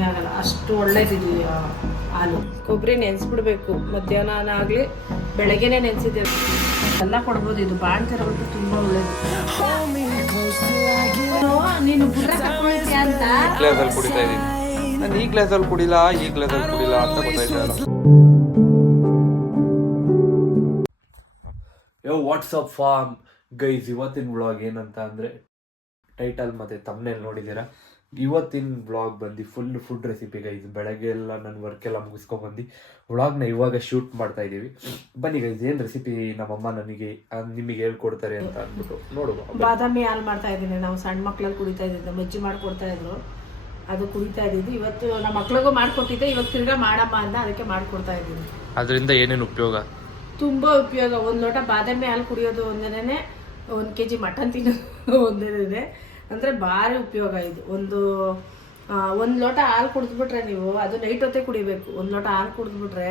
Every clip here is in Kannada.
ಕಮ್ಮಿ ಆಗಲ್ಲ, ಅಷ್ಟು ಒಳ್ಳೇದಿದೆ ಹಾಲು. ಕೊಬ್ಬರಿ ನೆನೆಸ್ಬಿಡ್ಬೇಕು, ಮಧ್ಯಾಹ್ನ ಆಗಲಿ ಬೆಳಗ್ಗೆನೆ ನೆನೆಸಿದ್ದೆ ಎಲ್ಲ ಕೊಡ್ಬೋದು. ಇದು ಬಾಣ್ತಿರೋದು ತುಂಬ ಒಳ್ಳೇದು. ನೀನು ಅಂತ ಗ್ಲಾಸಲ್ಲಿ ಕುಡಿತಾ ಇದ್ದೀನಿ ನಾನು. ಈ ಗ್ಲಾಸಲ್ಲಿ ಕುಡಿಲ್ಲ ಅಂತ ಗೊತ್ತಾಯ್ತಲ್ಲ. ವಾಟ್ಸಪ್ ಫಾರ್ಮ್ ಗೈಸ್, ಇವತ್ತಿನ ವ್ಲಾಗ್ ಏನಂತ ಅಂದರೆ ಟೈಟಲ್ ಮತ್ತು ತಮ್ನೇಲ್ ನೋಡಿದ್ದೀರಾ. ಇವತ್ತಿನ ವ್ಲಾಗ್ ಬಂದು ಫುಲ್ ಫುಡ್ ರೆಸಿಪಿ ಗೈಸ್. ಬೆಳಗ್ಗೆ ಎಲ್ಲ ನನ್ನ ವರ್ಕ್ ಎಲ್ಲ ಮುಗಿಸ್ಕೊಂಡ್ಬಂದು ವ್ಲಾಗ್ನ ಇವಾಗ ಶೂಟ್ ಮಾಡ್ತಾ ಇದ್ದೀವಿ. ಬನ್ನಿ ಗೈಸ್, ಏನು ರೆಸಿಪಿ ನಮ್ಮಮ್ಮ ನಿಮಗೆ ಹೇಳ್ಕೊಡ್ತಾರೆ ಅಂತ ಅಂದ್ಬಿಟ್ಟು ನೋಡುವ. ಬಾದಾಮಿ ಹಾಲು ಮಾಡ್ತಾ ಇದ್ದೀನಿ. ನಾವು ಸಣ್ಣ ಮಕ್ಳಲ್ಲಿ ಕುಡಿತಾ ಇದ್ದಿದ್ದು, ಮಜ್ಜಿ ಮಾಡ್ಕೊಡ್ತಾ ಇದ್ರು, ಅದು ಕುಡಿತಾ ಇದ್ದಿದ್ದು. ಇವತ್ತು ನಮ್ಮ ಮಕ್ಳಿಗೂ ಮಾಡ್ಕೊಟ್ಟಿದ್ದೆ, ಇವತ್ತು ತಿರ್ಗಾ ಮಾಡಮ್ಮ ಅಂತ ಅದಕ್ಕೆ ಮಾಡ್ಕೊಡ್ತಾ ಇದ್ದೀನಿ. ಅದರಿಂದ ಏನೇನು ಉಪಯೋಗ? ತುಂಬ ಉಪಯೋಗ. ಒಂದು ಲೋಟ ಬಾದಾಮಿ ಹಾಲು ಕುಡಿಯೋದು ಒಂದೇನೆ, 1 kg ಮಟನ್ ತಿನ್ನೋದು ಒಂದೇನೆ, ಅಂದರೆ ಭಾರಿ ಉಪಯೋಗ ಇದು. ಒಂದು ಲೋಟ ಹಾಲು ಕುಡಿದ್ಬಿಟ್ರೆ ನೀವು, ಅದು ನೈಟ್ ಹೊತ್ತೇ ಕುಡಿಬೇಕು. 1 ಲೋಟ ಹಾಲು ಕುಡಿದ್ಬಿಟ್ರೆ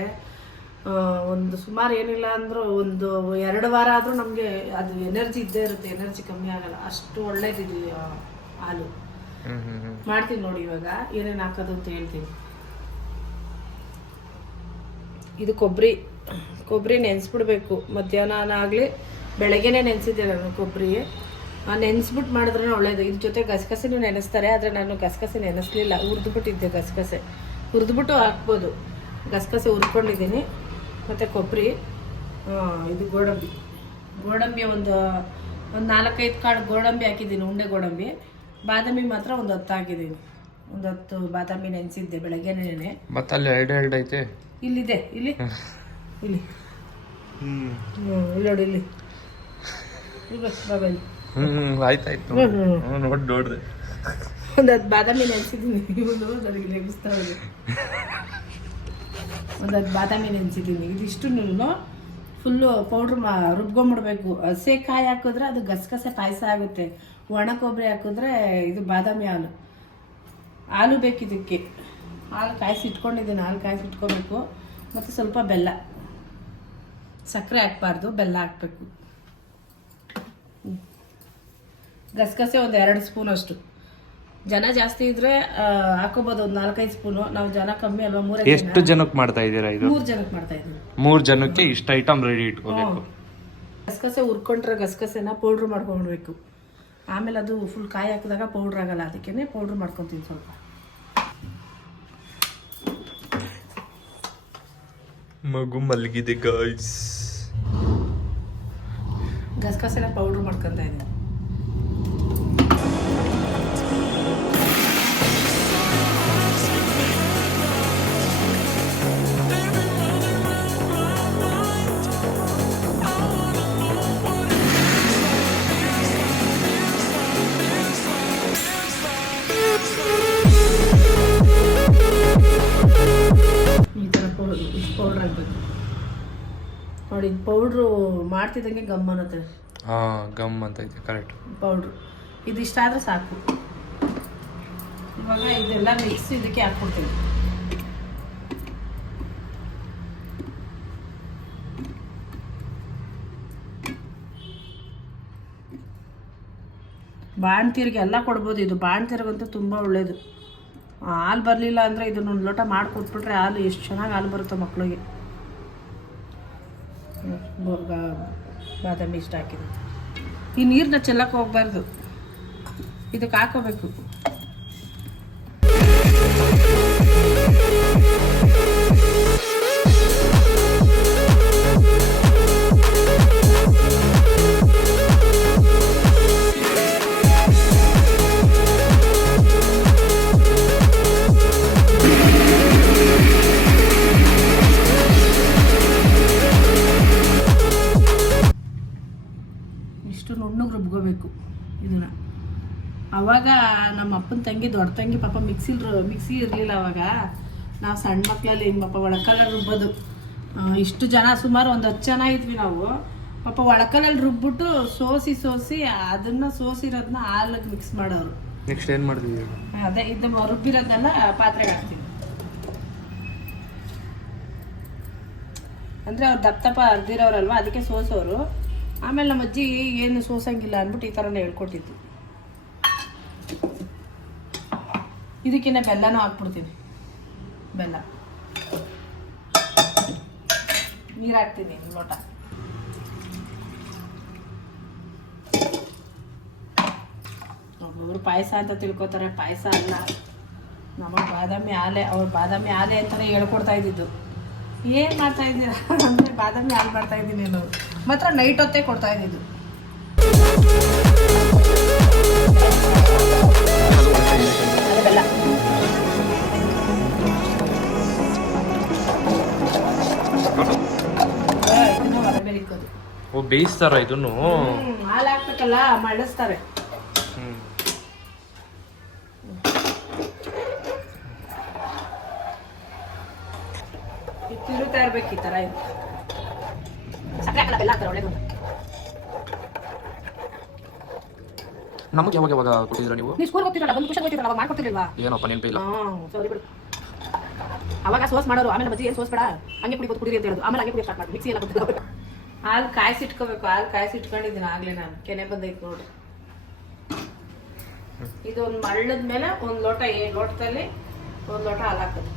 ಒಂದು ಸುಮಾರು ಏನಿಲ್ಲ ಅಂದರೂ 1-2 ವಾರ ಆದರೂ ನಮಗೆ ಅದು ಎನರ್ಜಿ ಇದ್ದೇ ಇರುತ್ತೆ, ಎನರ್ಜಿ ಕಮ್ಮಿ ಆಗಲ್ಲ, ಅಷ್ಟು ಒಳ್ಳೇದಿದೆ ಹಾಲು. ಮಾಡ್ತೀನಿ ನೋಡಿ ಇವಾಗ ಏನೇನು ಹಾಕೋದು ಅಂತ ಹೇಳ್ತೀನಿ. ಇದು ಕೊಬ್ಬರಿ ನೆನೆಸ್ಬಿಡ್ಬೇಕು. ಮಧ್ಯಾಹ್ನ ಆಗಲಿ ಬೆಳಗ್ಗೆನೇ ನೆನೆಸಿದ್ದೆ ನಾನು ಕೊಬ್ಬರಿ. ನೆನೆಸ್ಬಿಟ್ಟು ಮಾಡಿದ್ರೆ ಒಳ್ಳೇದು. ಇದ್ರ ಜೊತೆ ಗಸಗಸೆನೂ ನೆನೆಸ್ತಾರೆ, ಆದರೆ ನಾನು ಗಸಗಸೆ ನೆನೆಸ್ಲಿಲ್ಲ, ಹುರಿದ್ಬಿಟ್ಟಿದ್ದೆ. ಗಸಗಸೆ ಹುರಿದ್ಬಿಟ್ಟು ಹಾಕ್ಬೋದು. ಗಸಗಸೆ ಹುರ್ಕೊಂಡಿದ್ದೀನಿ. ಮತ್ತು ಕೊಬ್ಬರಿ, ಇದು ಗೋಡಂಬಿ ಒಂದು 4-5 ಕಾಳು ಗೋಡಂಬಿ ಹಾಕಿದ್ದೀನಿ, ಉಂಡೆ ಗೋಡಂಬಿ. ಬಾದಾಮಿ ಮಾತ್ರ ಒಂದು 10 ಹಾಕಿದ್ದೀನಿ. ಒಂದು 10 ಬಾದಾಮಿ ನೆನೆಸಿದ್ದೆ ಬೆಳಗ್ಗೆನೇ. ಮತ್ತೆ ಅಲ್ಲಿ ಎರಡು ಐತೆ, ಇಲ್ಲಿದೆ, ಇಲ್ಲಿ ನೋಡಿ, ಇಲ್ಲಿ ಬಾಬಲ್ಲಿ ಆಯ್ತಾಯ್ತು ನೋಡ್ದೆ. ಒಂದು 10 ಬಾದಾಮಿ ನೆನೆಸಿದ್ದೀನಿ. ಇವನು ನನಗೆ ನೆನೆಸ್ತಾ ಇದೆ. ಒಂದು 10 ಬಾದಾಮಿ ನೆನೆಸಿದ್ದೀನಿ. ಇದಿಷ್ಟು ಫುಲ್ಲು ಪೌಡ್ರ್ ರುಬ್ಕೊಂಬಿಡ್ಬೇಕು. ಹಸಿ ಕಾಯಿ ಹಾಕಿದ್ರೆ ಅದು ಗಸಗಸೆ ಪಾಯಸ ಆಗುತ್ತೆ. ಒಣ ಕೊಬ್ಬರಿ ಹಾಕಿದ್ರೆ ಇದು ಬಾದಾಮಿ ಹಾಲು ಬೇಕು ಇದಕ್ಕೆ. ಹಾಲು ಕಾಯಿಸಿ ಇಟ್ಕೊಂಡಿದ್ದೀನಿ, ಹಾಲು ಕಾಯಿಸಿ ಇಟ್ಕೊಬೇಕು. ಮತ್ತು ಸ್ವಲ್ಪ ಬೆಲ್ಲ, ಸಕ್ಕರೆ ಹಾಕ್ಬಾರ್ದು, ಬೆಲ್ಲ ಹಾಕಬೇಕು. ಗಸಗಸೆ ಒಂದು 2 ಸ್ಪೂನ್ ಅಷ್ಟು. ಜನ ಜಾಸ್ತಿ ಇದ್ರೆ ಹಾಕೋಬೋದು, ಒಂದು 4-5 ಸ್ಪೂನು. ನಾವು ಜನ ಕಮ್ಮಿ ಅಲ್ವಾ, 3 ಎಷ್ಟು ಜನಕ್ಕೆ ಮಾಡ್ತಾ ಇದ್ದೀರಾ ಇದು? 3 ಜನಕ್ಕೆ ಮಾಡ್ತಾ ಇದ್ದೀನಿ. 3 ಜನಕ್ಕೆ ಇಷ್ಟು ಐಟಮ್ ರೆಡಿ ಇಟ್ಕೋಬೇಕು. ಗಸಗಸೆ ಹುರ್ಕೊಂಡ್ರೆ ಗಸಗಸೆನ ಪೌಡ್ರ್ ಮಾಡ್ಕೊಂಡ್ಬೇಕು. ಆಮೇಲೆ ಅದು ಫುಲ್ ಕಾಯಿ ಹಾಕಿದಾಗ ಪೌಡ್ರ್ ಆಗಲ್ಲ, ಅದಕ್ಕೇ ಪೌಡ್ರ್ ಮಾಡ್ಕೊತೀನಿ ಸ್ವಲ್ಪ. ಮಗು ಮಲಗಿದೆ ಗಾಯ್ಸ್. ಗಸಗಸೆನ ಪೌಡ್ರ್ ಮಾಡ್ಕೊತಾ ಇದ್ದೀನಿ. ಪೌಡ್ರ್ ಹಾಕ್ಬೇಕು ನೋಡಿ. ಪೌಡ್ರು ಮಾಡ್ತಿದ್ದಂಗೆ ಗಮ್ ಅನ್ನತ್ತೆ. ಗಮ್ ಅಂತ ಐತೆ, ಕರೆಕ್ಟ್. ಪೌಡ್ರು ಇದಿಷ್ಟಾದ್ರೆ ಸಾಕು. ಇವಾಗ ಇದೆಲ್ಲ ಮಿಕ್ಸ್ ಇದಕ್ಕೆ ಹಾಕ್ಕೊಡ್ತೀನಿ. ಬಾಣ್ತೀರಿಗೆ ಎಲ್ಲ ಕೊಡ್ಬೋದು. ಇದು ಬಾಣ್ತೀರಿಗಂತೂ ತುಂಬ ಒಳ್ಳೆಯದು. ಹಾಲು ಬರಲಿಲ್ಲ ಅಂದರೆ ಇದನ್ನ 1 ಲೋಟ ಮಾಡಿಕೊಟ್ಬಿಟ್ರೆ ಹಾಲು ಎಷ್ಟು ಚೆನ್ನಾಗಿ ಹಾಲು ಬರುತ್ತೆ ಮಕ್ಕಳಿಗೆ. ಬಾದಾಮಿ ಇಷ್ಟ ಹಾಕಿದೆ. ಈ ನೀರನ್ನ ಚೆಲ್ಲಕ್ಕೆ ಹೋಗ್ಬಾರ್ದು, ಇದಕ್ಕೆ ಹಾಕೋಬೇಕು. ನುಣ್ಣಗೆ ರುಬ್ಕೋಬೇಕು ಇದನ್ನ. ಅವಾಗ ನಮ್ಮ ಅಪ್ಪನ ತಂಗಿ, ದೊಡ್ಡ ತಂಗಿ ಪಾಪ ಮಿಕ್ಸಿ ಇರಲಿಲ್ಲ ಅವಾಗ. ನಾವು ಸಣ್ಣ ಮಕ್ಕಳಲ್ಲಿ ಹಿಂಗೆ ಪಾಪ ಒಳಕಲ್ಲಲ್ಲಿ ರುಬ್ಬೋದು. ಇಷ್ಟು ಜನ, ಸುಮಾರು ಒಂದು 10 ಜನ ಇದ್ವಿ ನಾವು. ಪಾಪ ಒಳಕಲ್ಲಲ್ಲಿ ರುಬ್ಬಿಟ್ಟು ಸೋಸಿ ಅದನ್ನು ಸೋಸಿರೋದನ್ನ ಹಾಲಿಗೆ ಮಿಕ್ಸ್ ಮಾಡೋರು. ನೆಕ್ಸ್ಟ್ ಏನು ಮಾಡ್ತೀವಿ? ಅದೇ ಇದು ರುಬ್ಬಿರೋದನ್ನೆಲ್ಲ ಪಾತ್ರೆಗೆ ಹಾಕ್ತೀವಿ. ಅಂದರೆ ಅವ್ರು ದಪ್ಪ ಅರ್ದಿರೋರಲ್ವ, ಅದಕ್ಕೆ ಸೋಸೋರು. ಆಮೇಲೆ ನಮ್ಮ ಅಜ್ಜಿ ಏನು ಸೋಸಂಗಿಲ್ಲ ಅಂದ್ಬಿಟ್ಟು ಈ ಥರನೇ ಹೇಳ್ಕೊಟ್ಟಿದ್ದು. ಇದಕ್ಕಿನ್ನ ಬೆಲ್ಲನೂ ಹಾಕ್ಬಿಡ್ತೀನಿ. ಬೆಲ್ಲ ನೀರು ಹಾಕ್ತೀನಿ 1 ಲೋಟ. ಒಬ್ಬೊಬ್ರು ಪಾಯಸ ಅಂತ ತಿಳ್ಕೊತಾರೆ, ಪಾಯಸ ಅಲ್ಲ. ನಮಗೆ ಬಾದಾಮಿ ಹಾಲೆ, ಅವ್ರು ಬಾದಾಮಿ ಹಾಲೆ ಅಂತಲೇ ಹೇಳ್ಕೊಡ್ತಾ ಇದ್ದಿದ್ದು. ಏನು ಮಾಡ್ತಾ ಇದ್ದೀರಾ ಅಂದರೆ ಬಾದಾಮಿ ಹಾಲು ಮಾಡ್ತಾ ಇದ್ದೀನಿ ಅನ್ನೋದು ಮಾತ್ರ ನೈಟ್ ಹೊತ್ತೇ ಕೊಡ್ತಾ ಇದ್ದಿದ್ದು. ಬೆಲ್ಲ ಇದನ್ನು ಹೊರಗಡೆ ಇಕ್ಕೋದು. ಓ ಬೇಯಿಸ್ತಾರ ಇದನ್ನು? ಹಾಲು ಹಾಕ್ಬೇಕಲ್ಲ, ಮಳಿಸ್ತಾರೆ. ತಿರುತ್ತಾ ಇರ್ಬೇಕು ಈ ತರ. ಇದು ಸಕ್ಕರೆ ಹಾಕಲ್ಲ, ಬೆಲ್ಲ ಹಾಕ್ತಾರೆ, ಒಳ್ಳೇದು. ನಮಗೆ ಯಾವಾಗ ಯಾವಾಗ ಕೊಟ್ಟಿದ್ರ ನೀವು? ನೀವು ಸ್ಕೂಲ್ ಹೋಗ್ತಿರಲ್ಲ, ಒಂದು ಖುಷಿ ಹೋಗ್ತಿರಲ್ಲ, ಅವಾಗ ಮಾಡ್ಕೊಡ್ತಿರ್ಲಿಲ್ವಾ? ಏನಪ್ಪ ನೆನಪಿಲ್ಲ. ಸರಿ ಬಿಡು. ಅವಾಗ ಸೋಸ್ ಮಾಡೋರು, ಆಮೇಲೆ ಬಜ್ಜಿ ಏನು ಸೋಸ್ ಬೇಡ, ಹಂಗೆ ಕುಡಿಬೋದು, ಕುಡಿರಿ ಅಂತ ಹೇಳೋದು. ಆಮೇಲೆ ಹಂಗೆ ಕುಡಿಯೋಕೆ ಸ್ಟಾರ್ಟ್ ಮಾಡಿ, ಮಿಕ್ಸಿ ಎಲ್ಲ ಕೊಡ್ತಿದ್ರು. ಹಾಲು ಕಾಯಿಸಿಟ್ಕೋಬೇಕು. ಹಾಲು ಕಾಯಿಸಿಟ್ಕೊಂಡಿದ್ದೀನಿ ಆಗಲೇ ನಾನು. ಕೆನೆ ಬಂದೈತೆ ನೋಡಿ. ಇದು ಒಂದು ಮಳ್ಳದ ಮೇಲೆ 1 ಲೋಟ, 7 ಲೋಟದಲ್ಲಿ 1 ಲೋಟ ಹಾಲು ಹಾಕೋದು.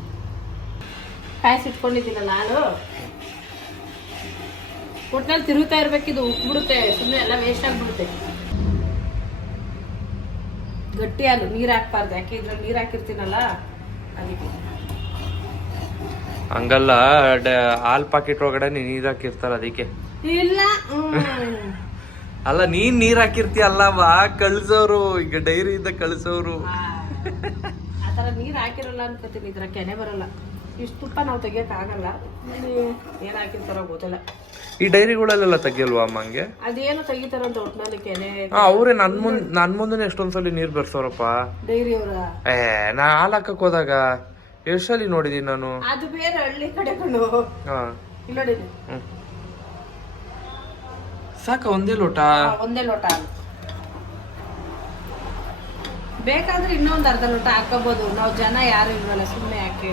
ಕಾಯಿಸಿಟ್ಕೊಂಡಿದ್ದೀನಲ್ಲ ಹಾಲು, ಒಟ್ಟಿನಲ್ಲಿ ತಿರುಗ್ತಾ ಇರ್ಬೇಕಿದು. ಉಪ್ಬಿಡುತ್ತೆ, ಸುಮ್ಮನೆ ಎಲ್ಲ ವೇಸ್ಟ್ ಆಗಿಬಿಡುತ್ತೆ. ಗಟ್ಟಿ ಹಾಲು, ನೀರು ಹಾಕ್ಬಾರ್ದು, ಯಾಕೆ ಇದ್ರಲ್ಲಿ ನೀರು ಹಾಕಿರ್ತೀನಲ್ಲ ಅದಕ್ಕೆ. ಹಂಗಲ್ಲ, ಹಾಲ್ ಪಾಕೆಟ್ ಒಳಗಡೆ ನೀರ್ ಹಾಕಿರ್ತಾರ ಅದಕ್ಕೆ. ಇಲ್ಲ ಅಲ್ಲ, ನೀನ್ ನೀರ್ ಹಾಕಿರ್ತೀಯ ಅಲ್ಲವಾ ಕಳ್ಸೋರು, ಈಗ ಡೈರಿಯಿಂದ ಕಳ್ಸೋರು. ಆತರ ನೀರ್ ಹಾಕಿರಲ್ಲ ಅನ್ಕೋತೀನಿ. ಇದ್ರ ಕೆನೆ ಬರಲ್ಲ. ಇಷ್ಟು ತುಪ್ಪ ನಾವು ತೆಗಿಯಕ್ ಆಗಲ್ಲ. ಏನ್ ಹಾಕಿರ್ತಾರೋ ಗೊತ್ತಿಲ್ಲ. ಈ ಡೈರಿಗಳಲ್ಲೆಲ್ಲ ತೆಗಿಯಲ್ವಾ ಅಮ್ಮ ಹಂಗೆ? ಅದೇನು ತೆಗಿತಾರಂತ ಒಟ್ನಲ್ಲಿ ಕೆನೆ. ಅವ್ರೆ ನನ್ ಮುಂದೆ ಎಷ್ಟೊಂದ್ಸಲಿ ನೀರ್ ಬರ್ಸೋರಪ್ಪ ಡೈರಿ ಅವರ. ನಾ ಹಾಲ್ ಹಾಕಕ್ ಹೋದಾಗ ಎಷ್ಟಲ್ಲಿ ನೋಡಿದೀನಿ ನಾನು. ಅದು ಬೇರೆ ಹಳ್ಳಿ ಕಡೆ ಕಣ್ಣು. ಇಲ್ಲ ನೋಡಿ, ಸಾಕ ಒಂದೇ ಲೋಟ ಹಾಲು. ಬೇಕಾದ್ರೆ ಇನ್ನೊಂದು ಅರ್ಧ ಲೋಟ ಹಾಕೋಬಹುದು. ನಾವು ಜನ ಯಾರು ಇಲ್ವಲ್ಲ, ಸುಮ್ಮನೆ ಯಾಕೆ.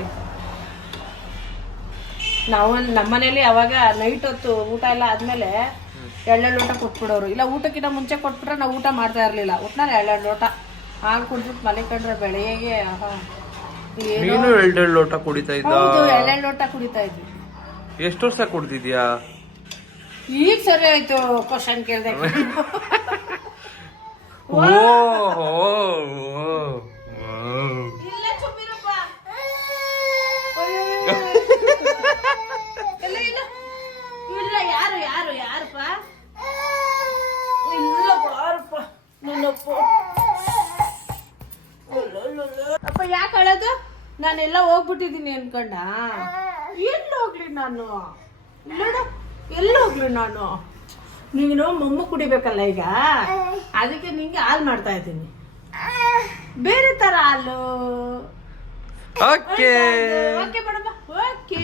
ನಾವು ನಮ್ಮನೇಲಿ ಅವಾಗ ನೈಟ್ ಹೊತ್ತು ಊಟ ಎಲ್ಲ ಆದ್ಮೇಲೆ 2 ಲೋಟ ಕೊಟ್ಬಿಡೋರು. ಇಲ್ಲ ಊಟಕ್ಕಿಂತ ಮುಂಚೆ ಕೊಟ್ಬಿಟ್ರೆ ನಾವು ಊಟ ಮಾಡ್ತಾ ಇರ್ಲಿಲ್ಲ. ಒಟ್ನಲ್ಲಿ 2 ಲೋಟ ಹಾಲು ಕುಡ್ಬಿಟ್ಟು ಮನೆ ಕಂಡ್ರೆ ಬೆಳಗ್ಗೆ 2 ಲೋಟ ಕುಡಿತಾ ಇದ್ದ. 2 ಲೋಟ ಕುಡಿತಾ ಇದ್ವಿ. ಎಷ್ಟು ವರ್ಷ ಕುಡ್ದಿದ್ಯಾ? ಈಗ ಸರಿ ಆಯ್ತು ಕ್ವಶನ್ ಕೇಳ್ದೆ. ಇಲ್ಲ ಚುಮ್ಮಿರಪ್ಪ. ಇಲ್ಲ ಯಾರಪ್ಪ? ಇಲ್ಲ ಬಾರಪ್ಪ ನನ್ನಪ್ಪ. ಅಪ್ಪ ಯಾಕೆ ಅಳೋದು? ನಾನೆಲ್ಲ ಹೋಗ್ಬಿಟ್ಟಿದ್ದೀನಿ ಅನ್ಕೊಂಡ. ಎಲ್ಲಿ ಹೋಗ್ಲಿ ನಾನು? ಎಲ್ಲಿ ಹೋಗ್ಲಿ ನಾನು? ನೀನು ಮೊಮ್ಮ ಕುಡಿಬೇಕಲ್ಲ ಈಗ, ಅದಕ್ಕೆ ನಿಂಗೆ ಹಾಲು ಮಾಡ್ತಾ ಇದ್ದೀನಿ. ಬೇರೆ ತರ ಹಾಲು. ಓಕೆ ಮೇಡಮ್, ಓಕೆ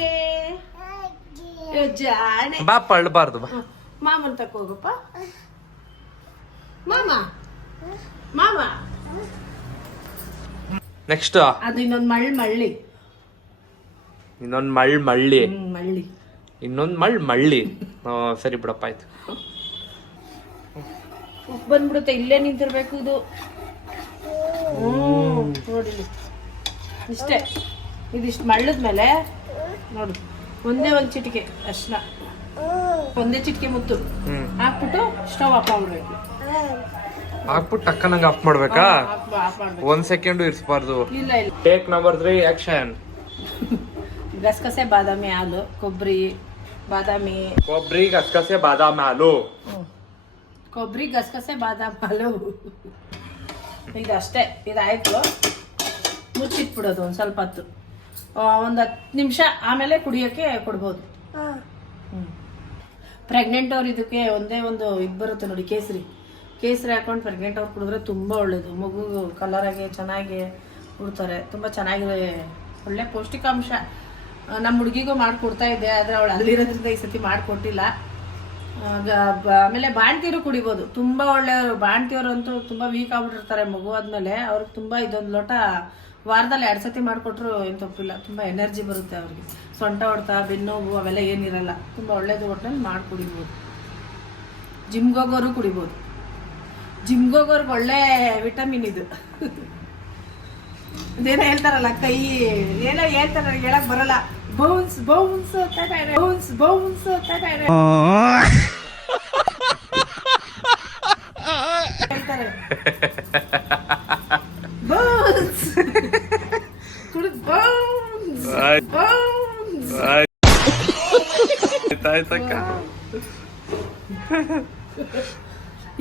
ಜಾಣೆ. ಬಾ ಪಳ್ಬಾರ್ದು ಬಾ. ಮಾಮನ್ ತಕ್ಕ ಹೋಗಪ್ಪ. ಮಾಮ ನೆಕ್ಸ್ಟ್ ಅದು ಇನ್ನೊಂದು ಮಳ್ಳಿ. ಇನ್ನೊಂದ್ ಮಳ್ಳಿ. ಇನ್ನೊಂದ್ ಮಳ್ಳಿ. ಸರಿ ಬಿಡಪ್ಪ, ಆಯ್ತು. ಉಪ್ಪು ಬಂದ್ಬಿಡುತ್ತೆ, ಇಲ್ಲೇ ನಿಂತಿರ್ಬೇಕು ಇದು. ನೋಡಿ ಇಷ್ಟೇ. ಇದಿಷ್ಟು ಮಳ್ಳದ್ಮೇಲೆ ನೋಡು, ಒಂದೇ ಒಂದು ಚಿಟಿಕೆ ಅರ್ಶಿನ, ಒಂದೇ ಚಿಟಿಕೆ ಮುತ್ತು ಹಾಕ್ಬಿಟ್ಟು ಸ್ಟವ್ ಆಫ್ ಮಾಡ್ಬೇಕು. ಹಾಕ್ಬಿಟ್ಟು ಟಕ್ಕನಂಗೆ ಆಫ್ ಮಾಡ್ಬೇಕಾ? ಆಫ್ ಮಾಡ್ಬೇಕು. 1 ಸೆಕೆಂಡ್ ಇರಿಸಬಾರ್ದು. ಇಲ್ಲ. Take number 3 action. ಗಸಗಸೆ ಬಾದಾಮಿ ಹಾಲು, ಕೊಬ್ಬರಿ ಗಸಗಸೆ ಬಾದಾಮಿ ಹಾಲು. ಕೊಬ್ಬರಿ ಗಸಗಸೆ ಬಾದಾಮಿ ಹಾಲು. ಇದಷ್ಟೇ. ಇದಾಯ್ತು. ಮುಚ್ಚಿಟ್ಬಿಡೋದು ಒಂದು ಸ್ವಲ್ಪ ಹೊತ್ತು, ಒಂದು 10 ನಿಮಿಷ. ಆಮೇಲೆ ಕುಡಿಯೋಕ್ಕೆ ಕೊಡ್ಬೋದು. ಪ್ರೆಗ್ನೆಂಟ್ ಅವ್ರು ಇದಕ್ಕೆ ಒಂದೇ ಒಂದು ಇದು ಬರುತ್ತೆ ನೋಡಿ, ಕೇಸರಿ ಹಾಕೊಂಡು ಪ್ರೆಗ್ನೆಂಟ್ ಅವ್ರು ಕುಡಿದ್ರೆ ತುಂಬ ಒಳ್ಳೇದು. ಮಗು ಕಲರಾಗಿ ಚೆನ್ನಾಗಿ ಉಡ್ತಾರೆ. ತುಂಬ ಚೆನ್ನಾಗಿದೆ, ಒಳ್ಳೆ ಪೌಷ್ಟಿಕಾಂಶ. ನಮ್ಮ ಹುಡುಗಿಗೂ ಮಾಡಿಕೊಡ್ತಾ ಇದ್ದೆ, ಆದರೆ ಅವಳು ಅಲ್ಲಿರೋದ್ರಿಂದ ಈ ಸತಿ ಮಾಡಿಕೊಟ್ಟಿಲ್ಲ. ಆಮೇಲೆ ಬಾಣ್ತಿಯರು ಕುಡಿಬೋದು, ತುಂಬ ಒಳ್ಳೆಯವರು. ಬಾಣ್ತಿಯವರು ಅಂತೂ ತುಂಬ ವೀಕ್ ಆಗ್ಬಿಟ್ಟಿರ್ತಾರೆ ಮಗು ಆದಮೇಲೆ. ಅವ್ರಿಗೆ ತುಂಬ ಇದೊಂದು ಲೋಟ ವಾರದಲ್ಲಿ 2 ಸತಿ ಮಾಡಿಕೊಟ್ರು ಏನು ತಪ್ಪಿಲ್ಲ. ತುಂಬ ಎನರ್ಜಿ ಬರುತ್ತೆ ಅವ್ರಿಗೆ. ಸೊಂಟ ಹೊಡ್ತ, ಬೆನ್ನೋವು ಅವೆಲ್ಲ ಏನಿರಲ್ಲ. ತುಂಬ ಒಳ್ಳೇದು. ಒಟ್ಟಿನಲ್ಲಿ ಮಾಡಿ ಕುಡಿಬೋದು. ಜಿಮ್ಗೋಗೋರು ಕುಡಿಬೋದು. ಜಿಮ್ಗೋಗೋರ್ಗೆ ಒಳ್ಳೆ ವಿಟಮಿನ್ ಇದು. ಅದೇನೋ ಹೇಳ್ತಾರಲ್ಲ ಕೈ ಏನೋ ಹೇಳ್ತಾರ ಹೇಳಕ್ ಬರಲ್ಲ. ಬೌನ್ಸ್ ಬೌನ್ಸ್ ಬೌನ್ಸ್ ಬೌನ್ಸ್ ಹೇಳ್ತಾರೆ. ಬೌನ್ಸ್ ಕುಡಿದ್ ಬೌನ್ಸ್ ಬೌನ್ಸ್.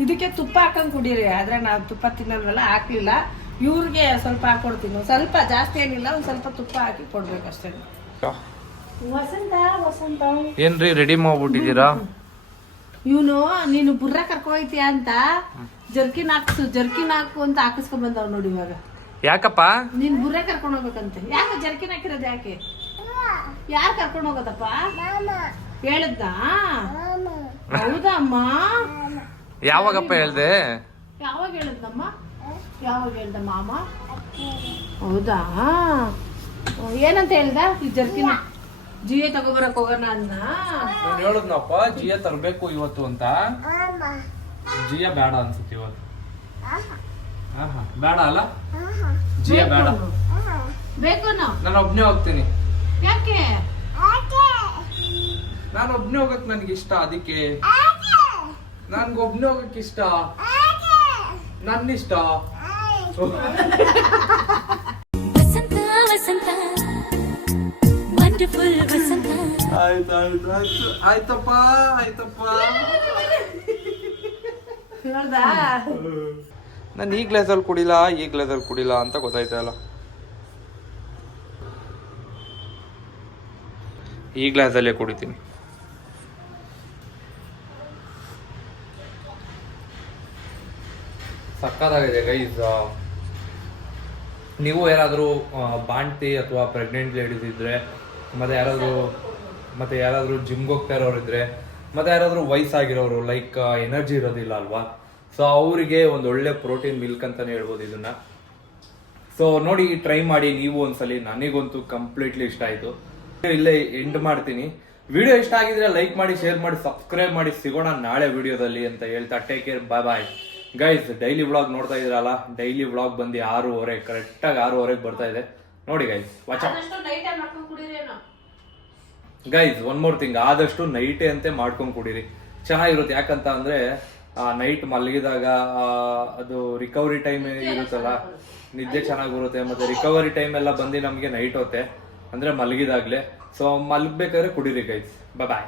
ಇದಕ್ಕೆ ತುಪ್ಪ ಹಾಕೊಂಡ್ ಕುಡೀರಿ. ಆದ್ರೆ ನಾವು ತುಪ್ಪ ತಿನ್ನಲ್ವಲ್ಲ, ಹಾಕ್ಲಿಲ್ಲ. ಇವ್ರಿಗೆ ಸ್ವಲ್ಪ ಹಾಕೊಡ್ತೀನಿ, ಸ್ವಲ್ಪ ಜಾಸ್ತಿ ಏನಿಲ್ಲ, ಒಂದ್ ಸ್ವಲ್ಪ ತುಪ್ಪ ಹಾಕಿ ಕೊಡ್ಬೇಕು ಅಷ್ಟೇ. ವಸಂತ ವಸಂತ ಏನ್ರಿ ರೆಡಿ ಮಾಡ್ಬಿಟ್ಟಿದ್ದೀರಾ? ಇವನು ನೀನು ಬುರ್ರ ಕರ್ಕೊಯ್ತೀಯ ಅಂತ ಜರ್ಕಿನ್ ಹಾಕು ಅಂತ ಹಾಕಿಸ್ಕೊಂಡ್ ಬಂದವ್ ನೋಡಿ. ಇವಾಗ ಯಾಕಪ್ಪ? ನೀನ್ ಬುರ್ರ ಕರ್ಕೊಂಡ್ ಹೋಗ್ಬೇಕಂತೆ. ಯಾಕೆ ಜರ್ಕಿನ್ ಹಾಕಿರೋದು? ಯಾಕೆ? ಯಾರು ಕರ್ಕೊಂಡ್ ಹೋಗೋದಪ್ಪ? ಹೇಳಿದ್ನಾ? ಹೌದಾ ಅಮ್ಮ? ಯಾವಾಗಪ್ಪ ಹೇಳ್ದೆ? ಯಾವಾಗ ಹೇಳಿದ್ನಮ್ಮ? ಯಾವಾಗ ಹೇಳ್ದ ಮಾಮ? ಹೌದಾ? ಏನಂತ ಹೇಳ್ದ? ಈ ಜರ್ಕಿನ ಜಿಯೆ ತಗೋಬರಕ್ ಹೋಗೋಣ ಅನ್ನ. ನಾನು ಹೇಳದ್ನಪ್ಪ ಜಿಯ ತರ್ಬೇಕು ಇವತ್ತು ಅಂತ. ಜಿಯ ಬೇಡ ಅನ್ಸುತ್ತೆ ಇವತ್ತು. ಬೇಡ ಅಲ್ಲ? ಜಿಯ ಬೇಡ. ಬೇಕು ನಾನು ಒಬ್ನೇ ಹೋಗ್ತೀನಿ. ಯಾಕೆ? ನಾನು ಒಬ್ನೇ ಹೋಗಕ್ ನನ್ಗೆ ಇಷ್ಟ, ಅದಕ್ಕೆ ನನ್ಗೆ ಒಬ್ನೇ ಹೋಗಕ್ ಇಷ್ಟ. ನನ್ನಿಷ್ಟ. ವಸಂತ ವಸಂತ ವಂಡರ್ಫುಲ್ ವಸಂತ. ಆಯ್ತಪ್ಪ ಆಯ್ತಪ್ಪ. ನೋಡ್ದಾ? ನಾನು ಈ ಗ್ಲಾಸಲ್ಲಿ ಕುಡಿಲ್ಲ ಅಂತ ಗೊತ್ತಾಯ್ತಲ್ಲ. ಈ ಗ್ಲಾಸಲ್ಲೇ ಕುಡಿತೀನಿ. ಸಕ್ಕತ್ತಾಗಿದೆ ಗೈಸ್. ನೀವು ಯಾರಾದರೂ ಬಾಣ್ತಿ ಅಥವಾ ಪ್ರೆಗ್ನೆಂಟ್ ಲೇಡೀಸ್ ಇದ್ದರೆ, ಮತ್ತು ಯಾರಾದರೂ ಜಿಮ್ಗೆ ಹೋಗ್ತಾ ಇರೋರು ಇದ್ದರೆ, ಮತ್ತು ಯಾರಾದರೂ ವಯಸ್ಸಾಗಿರೋರು, ಲೈಕ್ ಎನರ್ಜಿ ಇರೋದಿಲ್ಲ ಅಲ್ವಾ, ಸೊ ಅವರಿಗೆ ಒಂದು ಒಳ್ಳೆ ಪ್ರೋಟೀನ್ ಮಿಲ್ಕ್ ಅಂತಲೇ ಹೇಳ್ಬೋದು ಇದನ್ನು. ಸೊ ನೋಡಿ, ಟ್ರೈ ಮಾಡಿ ನೀವು ಒಂದ್ಸಲಿ. ನನಗಂತೂ ಕಂಪ್ಲೀಟ್ಲಿ ಇಷ್ಟ ಆಯಿತು. ಇಲ್ಲೇ ಎಂಡ್ ಮಾಡ್ತೀನಿ. ವಿಡಿಯೋ ಇಷ್ಟ ಆಗಿದ್ರೆ ಲೈಕ್ ಮಾಡಿ, ಶೇರ್ ಮಾಡಿ, ಸಬ್ಸ್ಕ್ರೈಬ್ ಮಾಡಿ. ಸಿಗೋಣ ನಾಳೆ ವಿಡಿಯೋದಲ್ಲಿ ಅಂತ ಹೇಳ್ತಾ ಟೇಕ್ ಕೇರ್, ಬಾಯ್ ಬಾಯ್ ಗೈಸ್. ಡೈಲಿ ವ್ಲಾಗ್ ನೋಡ್ತಾ ಇದ್ರಲ್ಲ, ಡೈಲಿ ವ್ಲಾಗ್ ಬಂದು 6:30 ಕರೆಕ್ಟಾಗಿ 6:30 ಬರ್ತಾ ಇದೆ ನೋಡಿ guys. Watch guys, one more thing, ಆದಷ್ಟು ನೈಟೇ ಅಂತೆ ಮಾಡ್ಕೊಂಡು ಕುಡೀರಿ, ಚೆನ್ನಾಗಿರುತ್ತೆ. ಯಾಕಂತ ಅಂದ್ರೆ ನೈಟ್ ಮಲಗಿದಾಗ ಅದು ರಿಕವರಿ ಟೈಮ್ ಇರುತ್ತಲ್ಲ, ನಿದ್ದೆ ಚೆನ್ನಾಗಿ ಬರುತ್ತೆ. ಮತ್ತೆ ರಿಕವರಿ ಟೈಮ್ ಎಲ್ಲ ಬಂದು ನಮಗೆ ನೈಟ್ ಹೊತ್ತೆ ಅಂದ್ರೆ ಮಲಗಿದಾಗ್ಲೇ. ಸೊ ಮಲಗಬೇಕಾದ್ರೆ ಕುಡೀರಿ ಗೈಸ್. ಬಾಯ್.